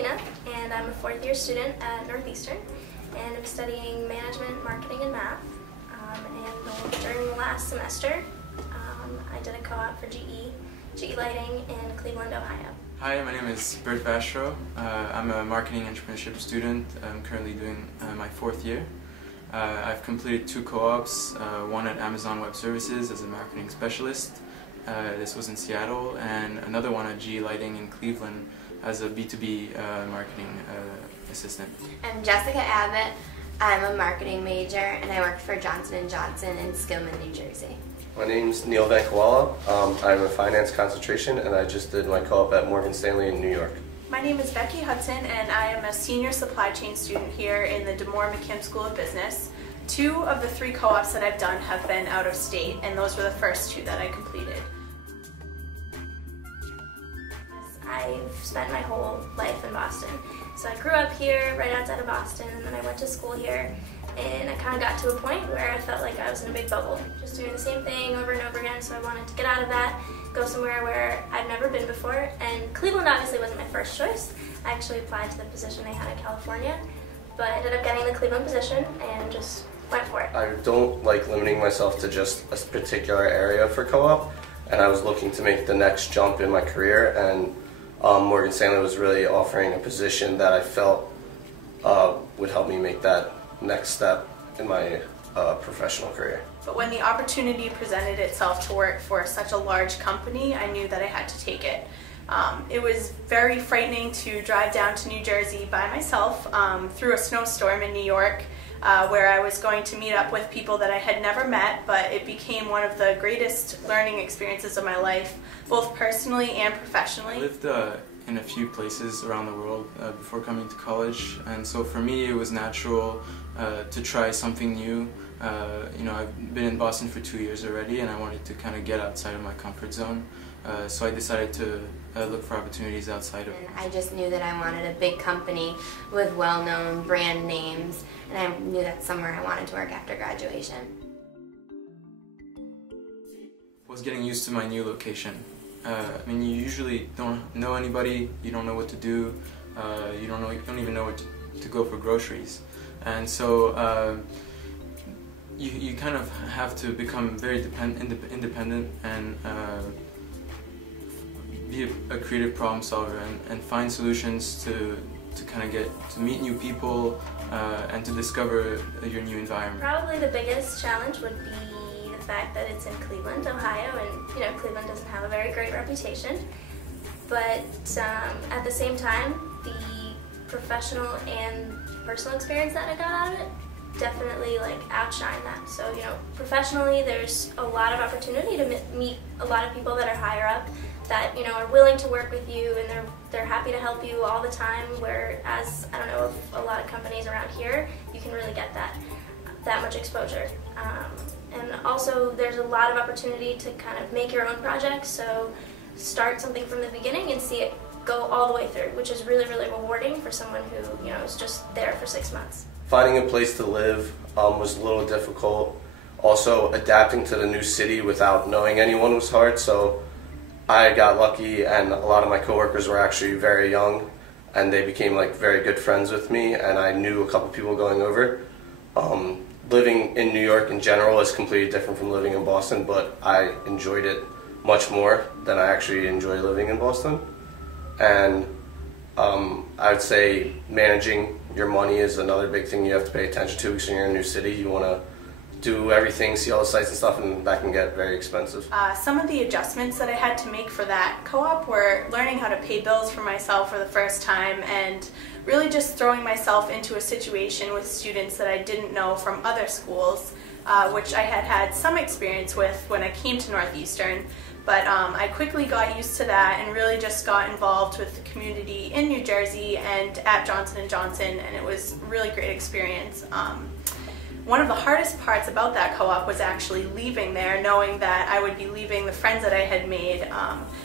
Carolina, and I'm a fourth-year student at Northeastern, and I'm studying management, marketing, and math. And during the last semester, I did a co-op for GE Lighting in Cleveland, Ohio. Hi, my name is Bert Bastro. I'm a marketing entrepreneurship student. I'm currently doing my fourth year. I've completed 2 co-ops, one at Amazon Web Services as a marketing specialist. This was in Seattle, and another one at GE Lighting in Cleveland as a B2B marketing assistant. I'm Jessica Abbott. I'm a marketing major, and I work for Johnson & Johnson in Skillman, New Jersey. My name's Neil Vankwala. I'm a finance concentration, and I just did my co-op at Morgan Stanley in New York. My name is Becky Hudson, and I am a senior supply chain student here in the DeMoore McKim School of Business. 2 of the 3 co-ops that I've done have been out of state, and those were the first 2 that I completed. I've spent my whole life in Boston. So I grew up here, right outside of Boston, and then I went to school here, and I kind of got to a point where I felt like I was in a big bubble, just doing the same thing over and over again, so I wanted to get out of that, go somewhere where I'd never been before, and Cleveland obviously wasn't my first choice. I actually applied to the position they had in California, but I ended up getting the Cleveland position and just went for it. I don't like limiting myself to just a particular area for co-op, and I was looking to make the next jump in my career, and Morgan Stanley was really offering a position that I felt would help me make that next step in my professional career. But when the opportunity presented itself to work for such a large company, I knew that I had to take it. It was very frightening to drive down to New Jersey by myself through a snowstorm in New York, where I was going to meet up with people that I had never met, but it became one of the greatest learning experiences of my life, both personally and professionally. I lived in a few places around the world before coming to college, and so for me it was natural to try something new. You know, I've been in Boston for 2 years already, and I wanted to kind of get outside of my comfort zone, so I decided to look for opportunities outside of it. I just knew that I wanted a big company with well-known brand names, and I knew that's somewhere I wanted to work after graduation. I was getting used to my new location. I mean, you usually don't know anybody, you don't know what to do, you don't even know where to go for groceries, and so you kind of have to become very independent and be a creative problem solver and find solutions to kind of get to meet new people and to discover your new environment. Probably the biggest challenge would be the fact that it's in Cleveland, Ohio, and you know, Cleveland doesn't have a very great reputation. But at the same time, the professional and personal experience that I got out of it definitely outshine that. So, you know, professionally there's a lot of opportunity to meet a lot of people that are higher up that, you know, are willing to work with you, and they're happy to help you all the time, whereas I don't know if a lot of companies around here you can really get that much exposure. And also there's a lot of opportunity to kind of make your own projects, so start something from the beginning and see it go all the way through, which is really, really rewarding for someone who, you know, is just there for 6 months. Finding a place to live was a little difficult. Also, adapting to the new city without knowing anyone was hard, so I got lucky, and a lot of my coworkers were actually very young, and they became very good friends with me, and I knew a couple people going over. Living in New York in general is completely different from living in Boston, but I enjoyed it much more than I actually enjoy living in Boston. And I would say managing your money is another big thing you have to pay attention to, because when you're in a new city, you want to do everything, see all the sites and stuff, and that can get very expensive. Some of the adjustments that I had to make for that co-op were learning how to pay bills for myself for the first time, and really just throwing myself into a situation with students that I didn't know from other schools, which I had some experience with when I came to Northeastern. But I quickly got used to that and really just got involved with the community in New Jersey and at Johnson & Johnson, and it was a really great experience. One of the hardest parts about that co-op was actually leaving there, knowing that I would be leaving the friends that I had made,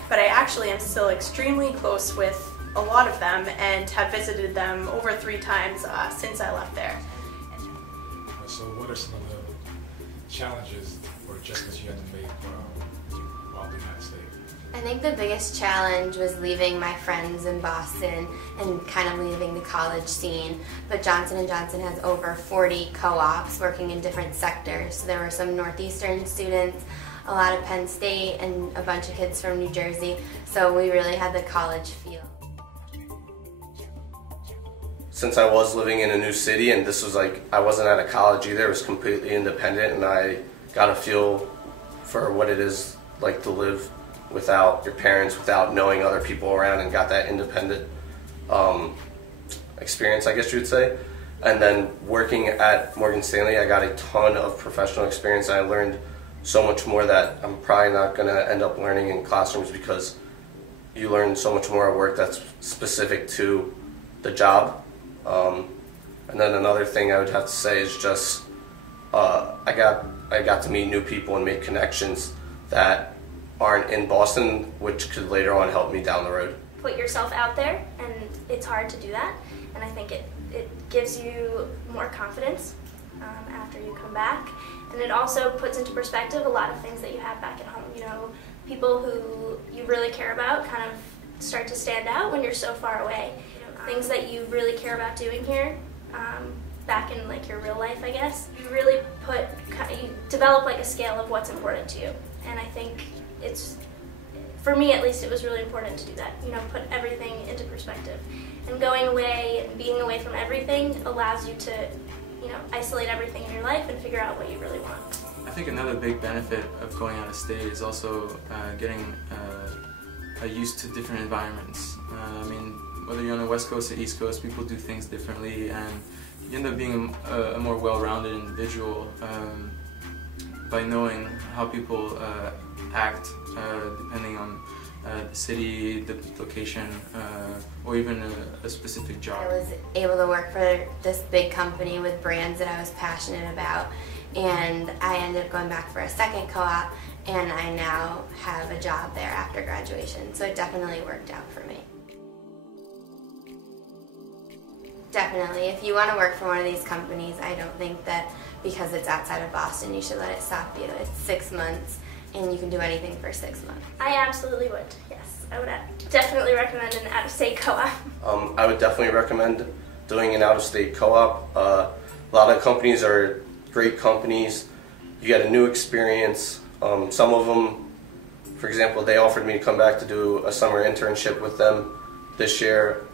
but I actually am still extremely close with a lot of them and have visited them over 3 times since I left there. So what are some of the challenges or adjustments you had to make while being out of state? I think the biggest challenge was leaving my friends in Boston and kind of leaving the college scene. But Johnson & Johnson has over 40 co-ops working in different sectors. So there were some Northeastern students, a lot of Penn State, and a bunch of kids from New Jersey. So we really had the college feel. Since I was living in a new city, and this was I wasn't at a college either, it was completely independent, and I got a feel for what it is like to live without your parents, without knowing other people around, and got that independent experience, I guess you would say. And then working at Morgan Stanley, I got a ton of professional experience, and I learned so much more that I'm probably not going to end up learning in classrooms, because you learn so much more at work that's specific to the job. And then another thing I would have to say is just I got to meet new people and make connections that aren't in Boston, which could later on help me down the road. Put yourself out there, and it's hard to do that, and I think it gives you more confidence after you come back, and it also puts into perspective a lot of things that you have back at home. You know, people who you really care about kind of start to stand out when you're so far away. Things that you really care about doing here, back in your real life, I guess, you really you develop a scale of what's important to you, and I think for me at least, it was really important to do that. You know, put everything into perspective, and going away and being away from everything allows you to, isolate everything in your life and figure out what you really want. I think another big benefit of going out of state is also getting used to different environments. I mean, whether you're on the West Coast or East Coast, people do things differently, and you end up being a more well-rounded individual by knowing how people act depending on the city, the location, or even a specific job. I was able to work for this big company with brands that I was passionate about, and I ended up going back for a second co-op, and I now have a job there after graduation, so it definitely worked out for me. Definitely. If you want to work for one of these companies, I don't think that because it's outside of Boston, you should let it stop you. It's 6 months, and you can do anything for 6 months. I absolutely would, yes. I would definitely recommend an out-of-state co-op. I would definitely recommend doing an out-of-state co-op. A lot of companies are great companies. You get a new experience. Some of them, for example, they offered me to come back to do a summer internship with them this year.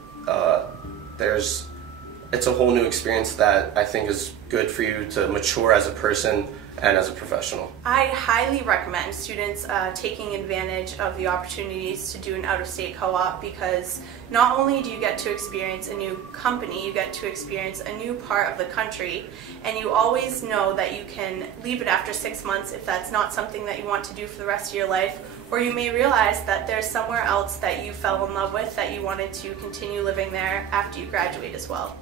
It's a whole new experience that I think is good for you to mature as a person and as a professional. I highly recommend students taking advantage of the opportunities to do an out-of-state co-op, because not only do you get to experience a new company, you get to experience a new part of the country, and you always know that you can leave it after 6 months if that's not something that you want to do for the rest of your life, or you may realize that there's somewhere else that you fell in love with that you wanted to continue living there after you graduate as well.